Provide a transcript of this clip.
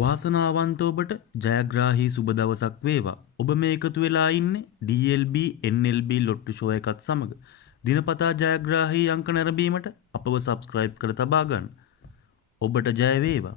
වාසනාවන්ත ඔබට ජයග්‍රාහී සුබ දවසක් වේවා. ඔබ මේ එකතු වෙලා ඉන්නේ DLB NLB ලොට්ටු ෂෝ එකත් සමග. දිනපතා ජයග්‍රාහී අංක නැරඹීමට අපව සබ්ස්ක්‍රයිබ් කර තබා ගන්න. ඔබට ජය වේවා.